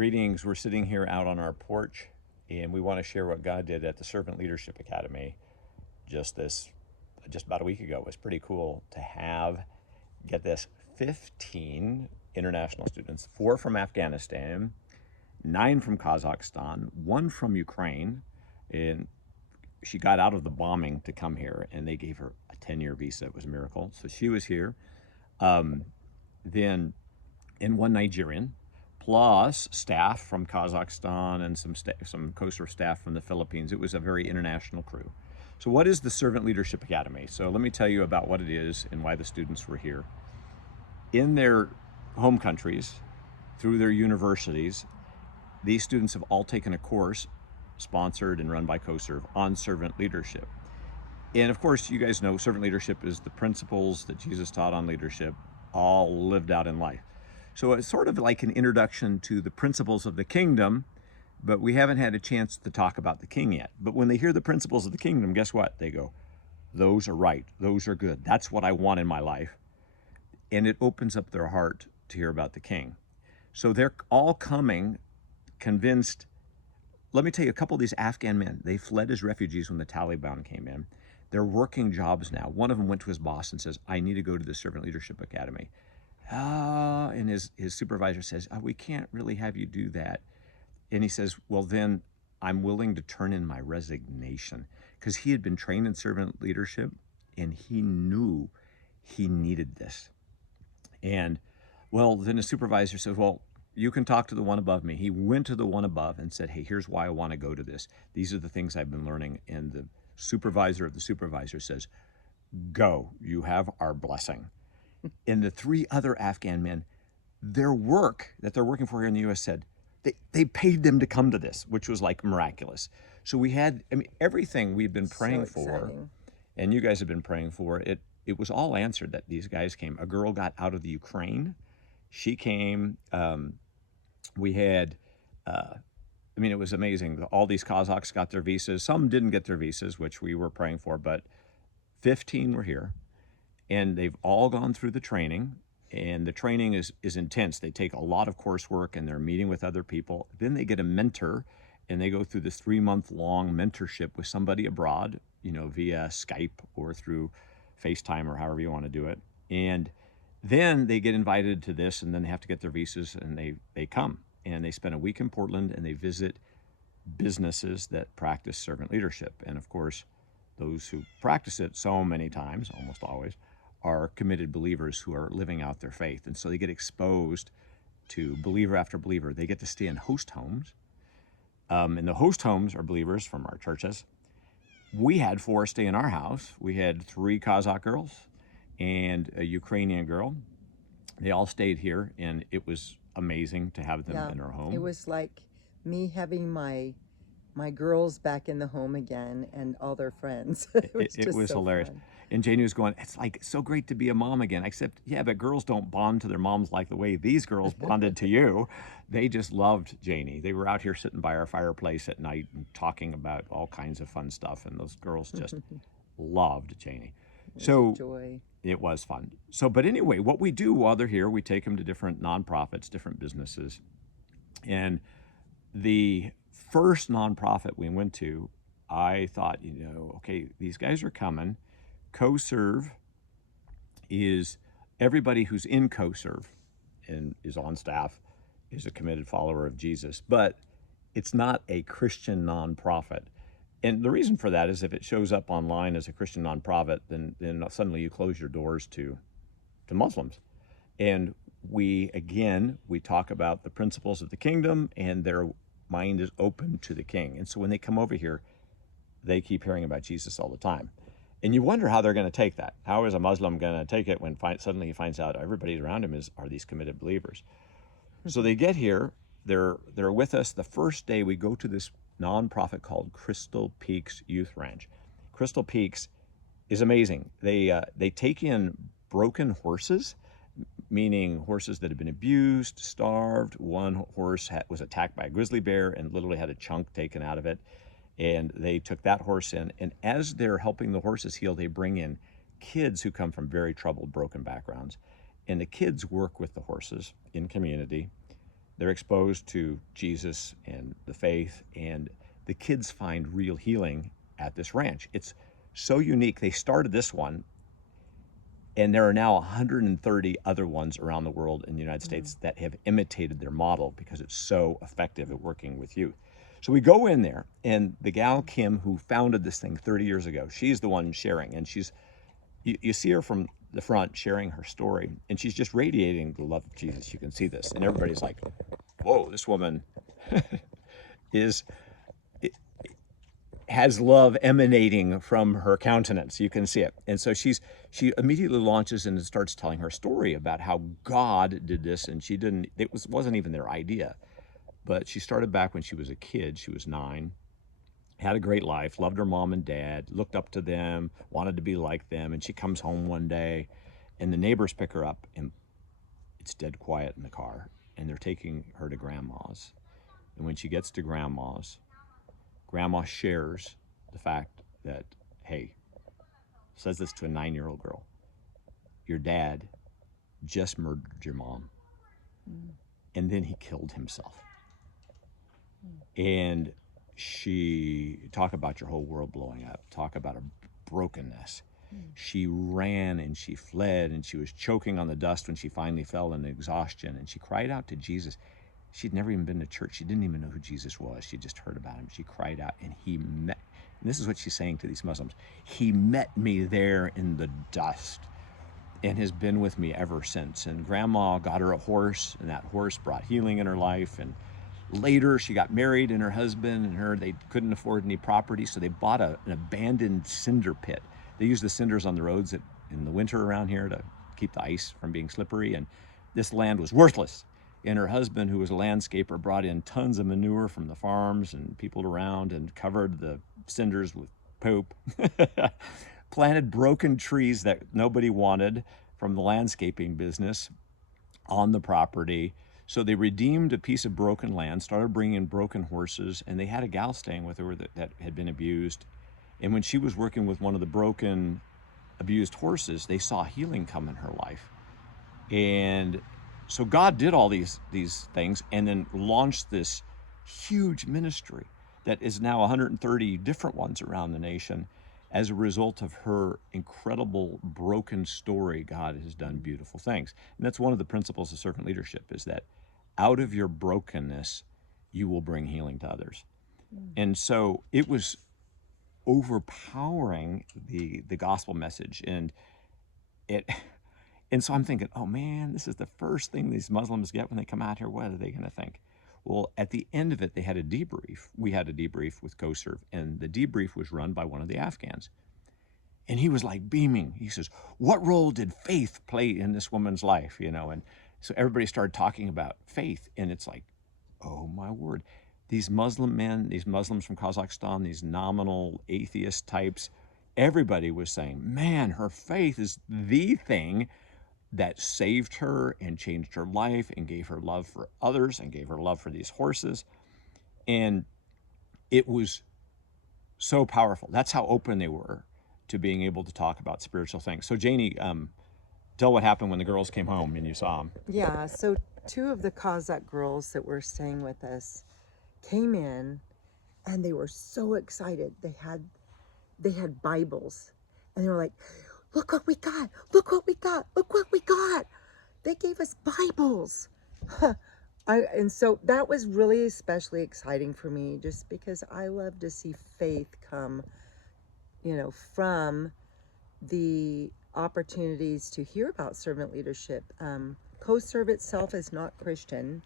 Greetings. We're sitting here out on our porch, and we want to share what God did at the Servant Leadership Academy just about a week ago. It was pretty cool to have, get this, 15 international students, 4 from Afghanistan, 9 from Kazakhstan, 1 from Ukraine, and she got out of the bombing to come here, and they gave her a 10-year visa. It was a miracle. So she was here. Then, and 1 Nigerian, plus staff from Kazakhstan and some COSER staff from the Philippines. It was a very international crew. So what is the Servant Leadership Academy? So let me tell you about what it is and why the students were here. In their home countries, through their universities, these students have all taken a course sponsored and run by COSERV on servant leadership. And of course, you guys know servant leadership is the principles that Jesus taught on leadership, all lived out in life. So it's sort of like an introduction to the principles of the kingdom, but we haven't had a chance to talk about the king yet. But when they hear the principles of the kingdom, guess what? They go, those are right, those are good. That's what I want in my life. And it opens up their heart to hear about the king. So they're all coming convinced. Let me tell you, a couple of these Afghan men, they fled as refugees when the Taliban came in. They're working jobs now. One of them went to his boss and says, I need to go to the Servant Leadership Academy. And his supervisor says, we can't really have you do that. And he says, well, then I'm willing to turn in my resignation, because he had been trained in servant leadership and he knew he needed this. And well, then the supervisor says, well, you can talk to the one above me. He went to the one above and said, hey, here's why I want to go to this. These are the things I've been learning. And the supervisor of the supervisor says, go, you have our blessing. And the 3 other Afghan men, their work that they're working for here in the U.S. said they paid them to come to this, which was like miraculous. So we had, everything we've been praying for, and you guys have been praying for, it was all answered that these guys came. A girl got out of the Ukraine. She came. We had, it was amazing. All these Kazakhs got their visas. Some didn't get their visas, which we were praying for, but 15 were here. And they've all gone through the training, and the training is intense. They take a lot of coursework, and they're meeting with other people. Then they get a mentor, and they go through this 3-month-long mentorship with somebody abroad, via Skype or through FaceTime or however you want to do it. And then they get invited to this, and then they have to get their visas, and they come. And they spend a week in Portland, and they visit businesses that practice servant leadership. And of course, those who practice it so many times, almost always, are committed believers who are living out their faith. And so they get exposed to believer after believer. They get to stay in host homes. And the host homes are believers from our churches. We had 4 stay in our house. We had 3 Kazakh girls and a Ukrainian girl. They all stayed here, and it was amazing to have them in our home. It was like me having my girls back in the home again and all their friends. It was so hilarious. Fun. And Janie was going, it's so great to be a mom again, except, yeah, but girls don't bond to their moms like the way these girls bonded to you. They just loved Janie. They were out here sitting by our fireplace at night and talking about all kinds of fun stuff, and those girls just loved Janie. So joy. It was fun. So, but anyway, what we do while they're here, we take them to different nonprofits, different businesses. And the first nonprofit we went to, I thought, okay, these guys are coming. COSERV is everybody who's in COSERV and is on staff is a committed follower of Jesus, but it's not a Christian nonprofit. And the reason for that is if it shows up online as a Christian nonprofit, then suddenly you close your doors to Muslims. And we talk about the principles of the kingdom, and their mind is open to the king. And so when they come over here, they keep hearing about Jesus all the time. And you wonder how they're going to take that. How is a Muslim going to take it when suddenly he finds out everybody around him are these committed believers? So they get here, they're with us. The first day we go to this nonprofit called Crystal Peaks Youth Ranch. Crystal Peaks is amazing. They take in broken horses, meaning horses that have been abused, starved. One horse was attacked by a grizzly bear and literally had a chunk taken out of it. And they took that horse in. And as they're helping the horses heal, they bring in kids who come from very troubled, broken backgrounds. And the kids work with the horses in community. they're exposed to Jesus and the faith, and the kids find real healing at this ranch. It's so unique. They started this one, and there are now 130 other ones around the world in the United States that have imitated their model because it's so effective at working with youth. So we go in there, and the gal Kim, who founded this thing 30 years ago, she's the one sharing, and you see her from the front sharing her story, and she's just radiating the love of Jesus. You can see this, and everybody's like, whoa, this woman is has love emanating from her countenance. You can see it. And so she immediately launches and starts telling her story about how God did this, and wasn't even their idea. But she started back when she was a kid. She was 9, had a great life, loved her mom and dad, looked up to them, wanted to be like them. And she comes home one day, and the neighbors pick her up, and it's dead quiet in the car, and they're taking her to grandma's. And when she gets to grandma shares the fact that, hey, says this to a 9-year-old girl, your dad just murdered your mom, and then he killed himself. And she talk about your whole world blowing up, talk about her brokenness. She ran and she fled, and she was choking on the dust when she finally fell in exhaustion, and she cried out to Jesus. She'd never even been to church. She didn't even know who Jesus was. She just heard about him. She cried out, and and this is what she's saying to these Muslims, he met me there in the dust and has been with me ever since. And grandma got her a horse, and that horse brought healing in her life. And later she got married, and her husband and they couldn't afford any property, so they bought an abandoned cinder pit. They use the cinders on the roads in the winter around here to keep the ice from being slippery, and this land was worthless. And her husband, who was a landscaper, brought in tons of manure from the farms and people around and covered the cinders with poop. Planted broken trees that nobody wanted from the landscaping business on the property. So they redeemed a piece of broken land, started bringing in broken horses, and they had a gal staying with her that had been abused. And when she was working with one of the broken, abused horses, they saw healing come in her life. And so God did all these things, and then launched this huge ministry that is now 130 different ones around the nation. As a result of her incredible broken story, God has done beautiful things. And that's one of the principles of servant leadership, is that out of your brokenness, you will bring healing to others. And so it was overpowering the gospel message. And so I'm thinking, oh man, this is the first thing these Muslims get when they come out here. What are they going to think? Well, at the end of it, they had a debrief. We had a debrief with CoServe, and the debrief was run by one of the Afghans. And he was like beaming. He says, what role did faith play in this woman's life? And so everybody started talking about faith, and it's like, oh my word. These Muslim men, these Muslims from Kazakhstan, these nominal atheist types, everybody was saying, man, her faith is the thing that saved her and changed her life and gave her love for others and gave her love for these horses. And it was so powerful. That's how open they were to being able to talk about spiritual things. So Janie, tell what happened when the girls came home and you saw them. Yeah, so 2 of the Kazakh girls that were staying with us came in, and they were so excited. They had Bibles, and they were like, look what we got, look what we got, look what we got. They gave us Bibles. And so that was really especially exciting for me, just because I love to see faith come, from the opportunities to hear about servant leadership. CoServe itself is not Christian.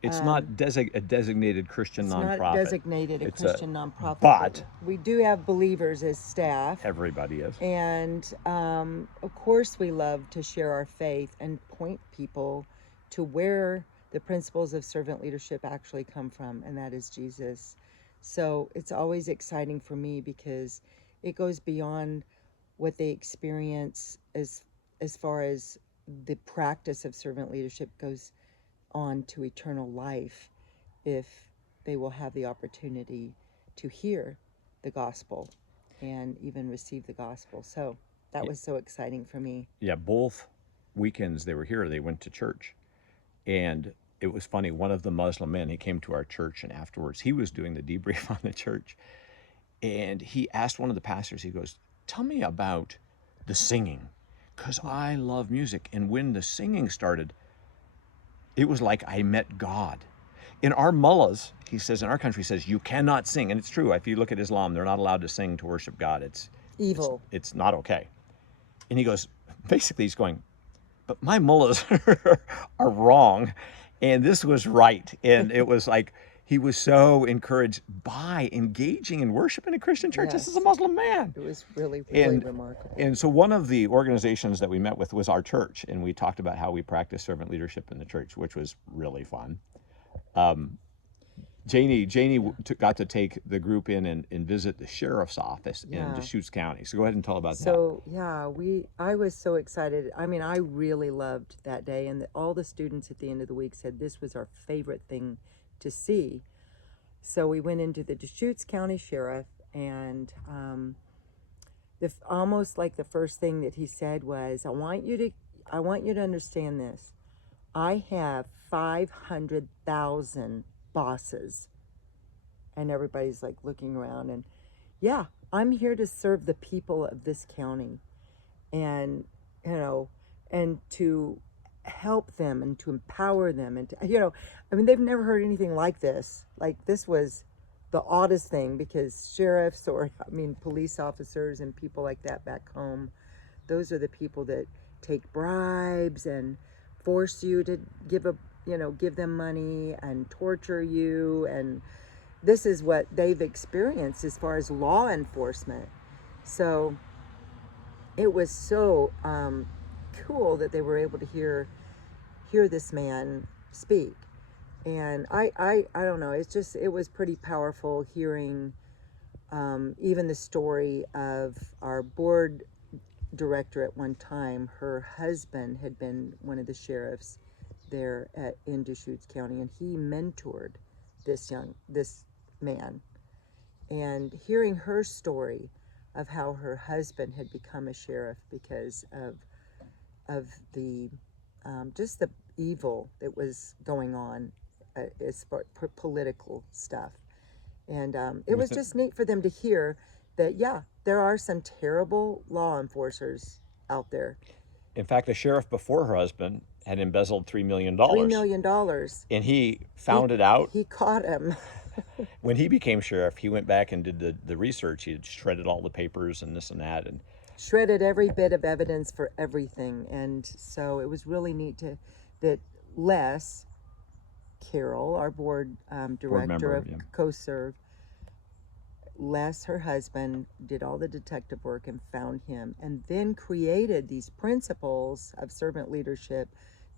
It's not a designated Christian It's nonprofit. not designated a Christian nonprofit. But we do have believers as staff. Everybody is. And of course we love to share our faith and point people to where the principles of servant leadership actually come from, and that is Jesus. So it's always exciting for me, because it goes beyond what they experience as far as the practice of servant leadership goes on to eternal life, if they will have the opportunity to hear the gospel and even receive the gospel. So that was so exciting for me. Yeah, both weekends they were here, they went to church. And it was funny. One of the Muslim men, he came to our church, and afterwards he was doing the debrief on the church. And he asked one of the pastors, he goes, tell me about the singing, because I love music. And when the singing started, it was like I met God. In our mullahs, he says, in our country, he says, you cannot sing. And it's true. If you look at Islam, they're not allowed to sing to worship God. Evil. It's not okay. And he goes, basically, he's going, but my mullahs are wrong. And this was right. And it was like, he was so encouraged by engaging in worship in a Christian church. This is a Yes. Muslim man. It was really, really And remarkable. and so one of the organizations that we met with was our church, and we talked about how we practice servant leadership in the church, which was really fun. Janie got to take the group in and visit the sheriff's office in Yeah. Deschutes County. So go ahead and tell about that. So yeah, I was so excited. I mean, I really loved that day, and all the students at the end of the week said this was our favorite thing to see. So we went into the Deschutes County Sheriff, and almost like the first thing that he said was, I want you to understand this. I have 500,000 bosses. And everybody's like looking around, and yeah, I'm here to serve the people of this county, and and to help them and to empower them, and to, I mean, they've never heard anything like this. Like, this was the oddest thing, because sheriffs, or I mean police officers and people like that back home, those are the people that take bribes and force you to give them money and torture you, and this is what they've experienced as far as law enforcement. So it was so cool that they were able to hear this man speak. And I don't know, it was pretty powerful hearing even the story of our board director at one time. Her husband had been one of the sheriffs there in Deschutes County, and he mentored this man. And hearing her story of how her husband had become a sheriff because of the just the evil that was going on as far political stuff. And it was just neat for them to hear that, yeah, there are some terrible law enforcers out there. In fact, the sheriff before her husband had embezzled $3 million. $3 million. And he found it out. He caught him. When he became sheriff, he went back and did the research. He had shredded all the papers and this and that. And shredded every bit of evidence for everything. And so it was really neat that Les Carroll, our board director of CoServe, Les, her husband, did all the detective work and found him, and then created these principles of servant leadership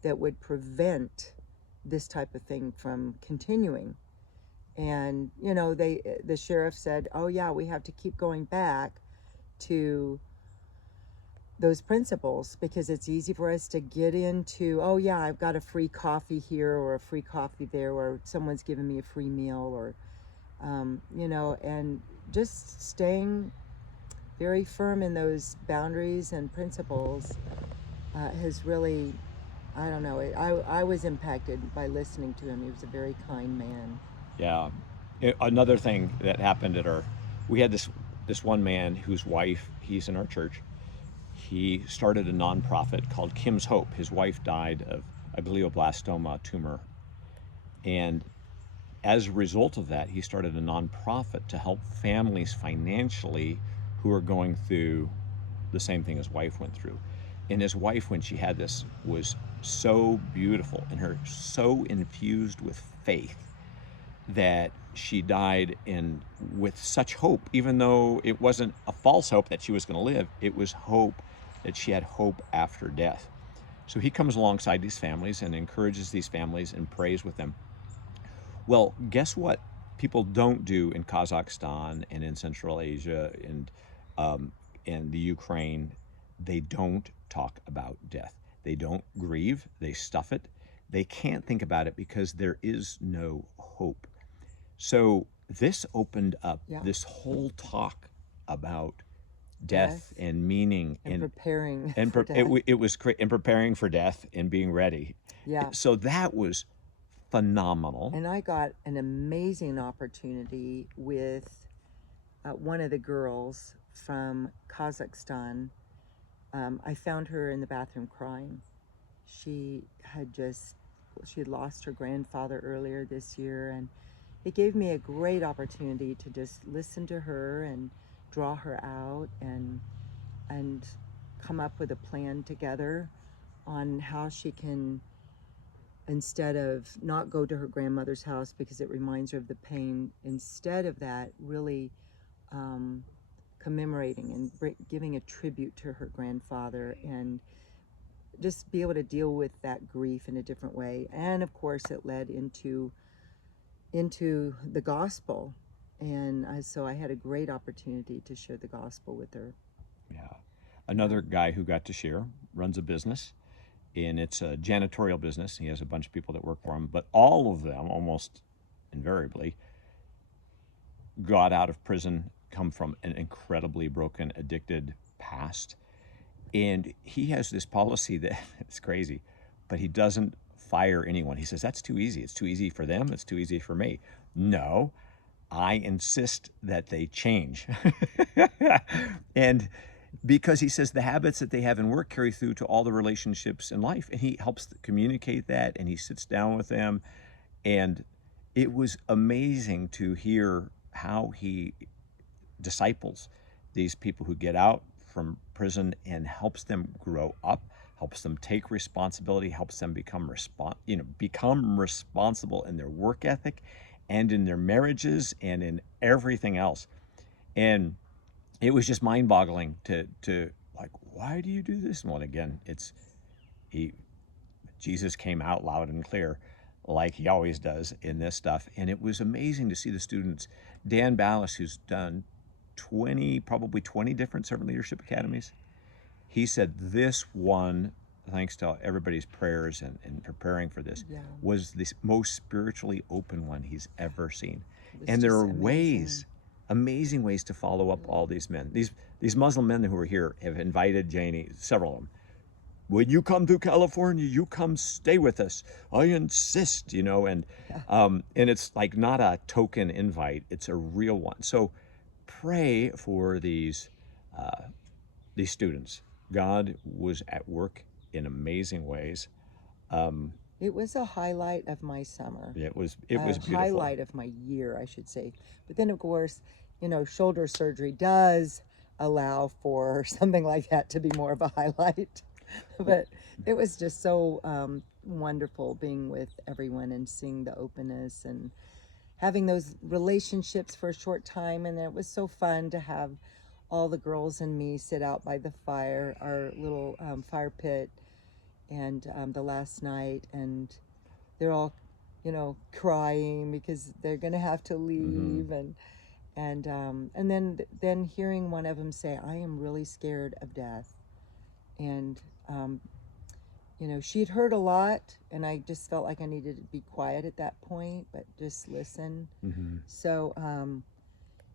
that would prevent this type of thing from continuing. And the sheriff said, oh yeah, we have to keep going back to those principles, because it's easy for us to get into, oh yeah, I've got a free coffee here or a free coffee there, or someone's giving me a free meal, or and just staying very firm in those boundaries and principles has really, I don't know, I was impacted by listening to him. He was a very kind man. Yeah. Another thing that happened we had this one man whose wife, he's in our church. He started a nonprofit called Kim's Hope. His wife died of a glioblastoma tumor. And as a result of that, he started a nonprofit to help families financially who are going through the same thing his wife went through. And his wife, when she had this, was so beautiful and her so infused with faith that she died with such hope, even though it wasn't a false hope that she was going to live. It was hope that she had hope after death. So he comes alongside these families and encourages these families and prays with them. Well, guess what people don't do in Kazakhstan and in Central Asia and the Ukraine? They don't talk about death. They don't grieve. They stuff it. They can't think about it because there is no hope. So this opened up this whole talk about death and meaning and preparing and for death. It was great, and preparing for death and being ready. Yeah. So that was phenomenal. And I got an amazing opportunity with one of the girls from Kazakhstan. I found her in the bathroom crying. She had lost her grandfather earlier this year, and it gave me a great opportunity to just listen to her and draw her out and come up with a plan together on how she can, instead of not go to her grandmother's house because it reminds her of the pain, instead of that, really commemorating and giving a tribute to her grandfather, and just be able to deal with that grief in a different way. And of course it led into the gospel, and so I had a great opportunity to share the gospel with her. Yeah. Another guy who got to share runs a business, and it's a janitorial business. He has a bunch of people that work for him, but all of them, almost invariably, got out of prison, come from an incredibly broken, addicted past. And he has this policy that it's crazy, but he doesn't fire anyone. He says, that's too easy. It's too easy for them. It's too easy for me. No, I insist that they change. And because he says the habits that they have in work carry through to all the relationships in life. And he helps communicate that, and he sits down with them. And it was amazing to hear how he disciples these people who get out from prison and helps them grow up, helps them take responsibility, helps them become responsible in their work ethic and in their marriages and in everything else. And it was just mind-boggling to like, why do you do this? Well, again, Jesus came out loud and clear, like he always does in this stuff. And it was amazing to see the students. Dan Ballas, who's done probably 20 different servant leadership academies, he said this one, thanks to everybody's prayers and preparing for this, Yeah. was the most spiritually open one he's ever seen. It was And there just are amazing. amazing ways to follow up all these men. These Muslim men who are here have invited Janie, several of them. When you come to California, you come stay with us. I insist, and it's like not a token invite; it's a real one. So pray for these students. God was at work in amazing ways. It was a highlight of my summer. It was beautiful. Highlight of my year, I should say. But then, of course, shoulder surgery does allow for something like that to be more of a highlight. But it was just so wonderful being with everyone and seeing the openness and having those relationships for a short time. And it was so fun to have all the girls and me sit out by the fire, our little fire pit, and the last night, and they're all crying because they're gonna have to leave. And then hearing one of them say, I am really scared of death. And she'd heard a lot, and I just felt like I needed to be quiet at that point, but just listen. So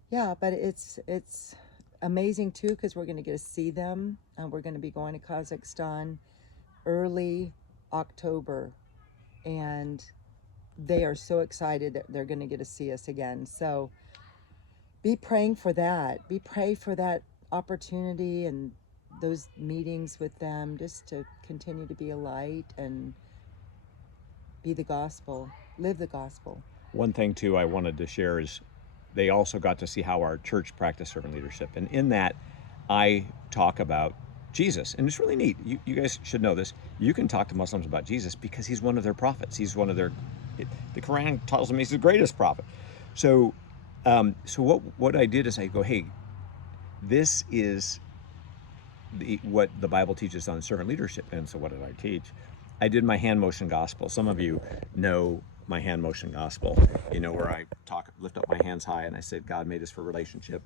yeah, but it's amazing too, because we're going to get to see them. We're going to be going to Kazakhstan early October, and they are so excited that they're going to get to see us again. So be praying for that. Pray for that opportunity and those meetings with them, just to continue to be a light and be the gospel, live the gospel. One thing too I wanted to share is they also got to see how our church practiced servant leadership. And in that, I talk about Jesus. And it's really neat. You guys should know this. You can talk to Muslims about Jesus because he's one of their prophets. He's one of their, the Quran tells him he's the greatest prophet. So what I did is I go, hey, this is what the Bible teaches on servant leadership. And so what did I teach? I did my hand motion gospel. Some of you know my hand motion gospel, where I lift up my hands high and I said, God made us for relationship,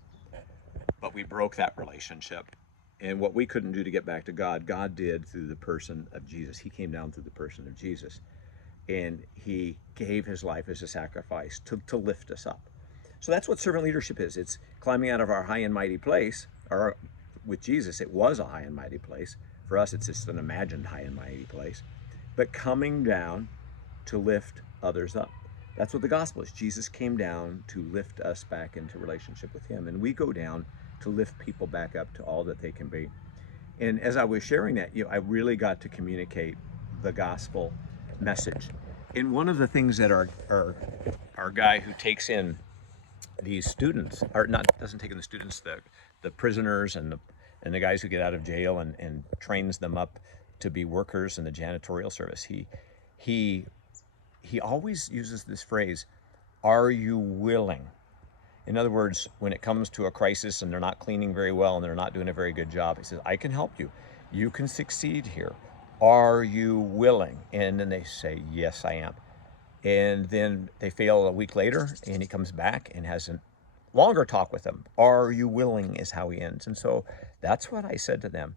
but we broke that relationship. And what we couldn't do to get back to God, God did through the person of Jesus. He came down through the person of Jesus, and he gave his life as a sacrifice to lift us up. So that's what servant leadership is. It's climbing out of our high and mighty place, or with Jesus, it was a high and mighty place. For us, it's just an imagined high and mighty place. But coming down to lift others up. That's what the gospel is. Jesus came down to lift us back into relationship with him, and we go down to lift people back up to all that they can be. And as I was sharing that, I really got to communicate the gospel message. And one of the things that our guy who takes in these students, or not doesn't take in the students, the prisoners and the guys who get out of jail and trains them up to be workers in the janitorial service, he always uses this phrase, "Are you willing?" In other words, when it comes to a crisis and they're not cleaning very well and they're not doing a very good job, he says, "I can help you. You can succeed here. Are you willing?" And then they say, "Yes, I am." And then they fail a week later and he comes back and has a longer talk with them. "Are you willing?" is how he ends. And so that's what I said to them.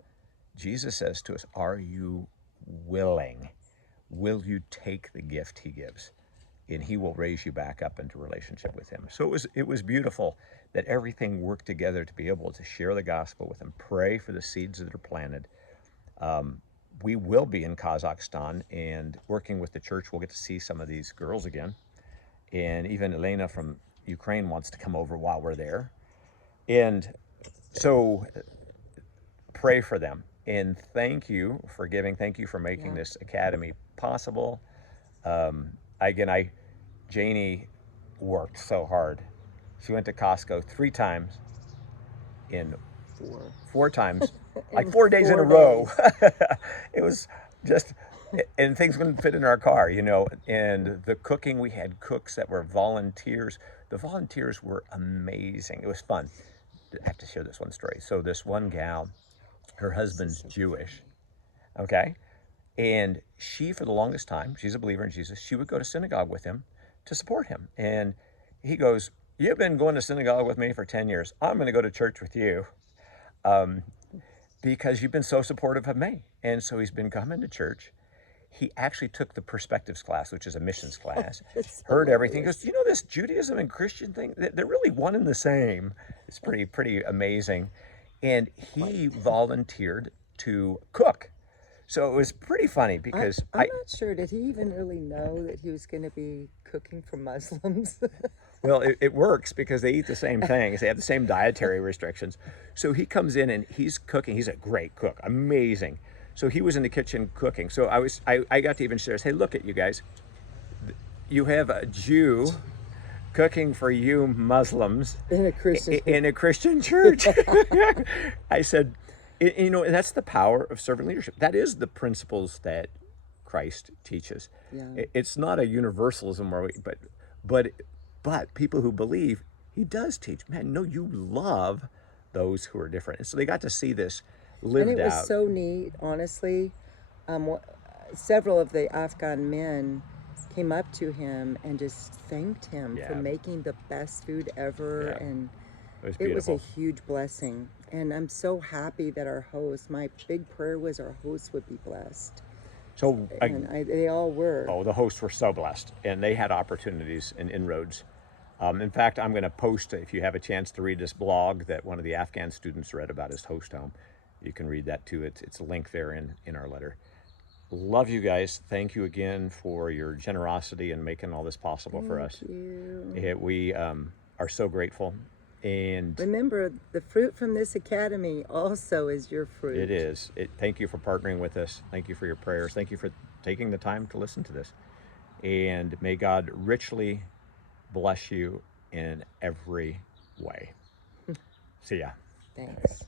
Jesus says to us, "Are you willing? Will you take the gift he gives? And he will raise you back up into relationship with him." So it was beautiful that everything worked together to be able to share the gospel with them, pray for the seeds that are planted. We will be in Kazakhstan, and working with the church, we'll get to see some of these girls again. And even Elena from Ukraine wants to come over while we're there. And so pray for them. And thank you for giving. Thank you for making this academy possible. Janie worked so hard. She went to Costco 3 times in 4 times, like 4 days in a row. It was just, and things wouldn't fit in our car, and the cooking, we had cooks that were volunteers. The volunteers were amazing. It was fun. I have to share this one story. So this one gal, her husband's Jewish, okay? And she, for the longest time, she's a believer in Jesus, she would go to synagogue with him to support him. And he goes, "You've been going to synagogue with me for 10 years. I'm going to go to church with you because you've been so supportive of me." And so he's been coming to church. He actually took the perspectives class, which is a missions class, heard everything. He goes, "This Judaism and Christian thing, they're really one and the same." It's pretty amazing. And he volunteered to cook. So it was pretty funny because I'm not sure. Did he even really know that he was going to be cooking for Muslims? Well, it works because they eat the same things. They have the same dietary restrictions. So he comes in and he's cooking. He's a great cook, amazing. So he was in the kitchen cooking. So I got to even share, "Hey, look at you guys. You have a Jew cooking for you Muslims In a Christian church." I said, and that's the power of servant leadership. That is the principles that Christ teaches. Yeah. It's not a universalism but people who believe, he does teach, man, no, you love those who are different. And so they got to see this lived out. And it was so neat, honestly. Several of the Afghan men came up to him and just thanked him for making the best food ever. Yeah. And It was a huge blessing. And I'm so happy that our host, my big prayer was our hosts would be blessed. So they all were. Oh, the hosts were so blessed, and they had opportunities and inroads. In fact, I'm going to post, if you have a chance to read this blog that one of the Afghan students read about his host home, you can read that too. It's a link there in our letter. Love you guys. Thank you again for your generosity and making all this possible for us. Thank you. We are so grateful. And remember, the fruit from this academy also is your fruit. It is. Thank you for partnering with us. Thank you for your prayers. Thank you for taking the time to listen to this. And may God richly bless you in every way. See ya. Thanks.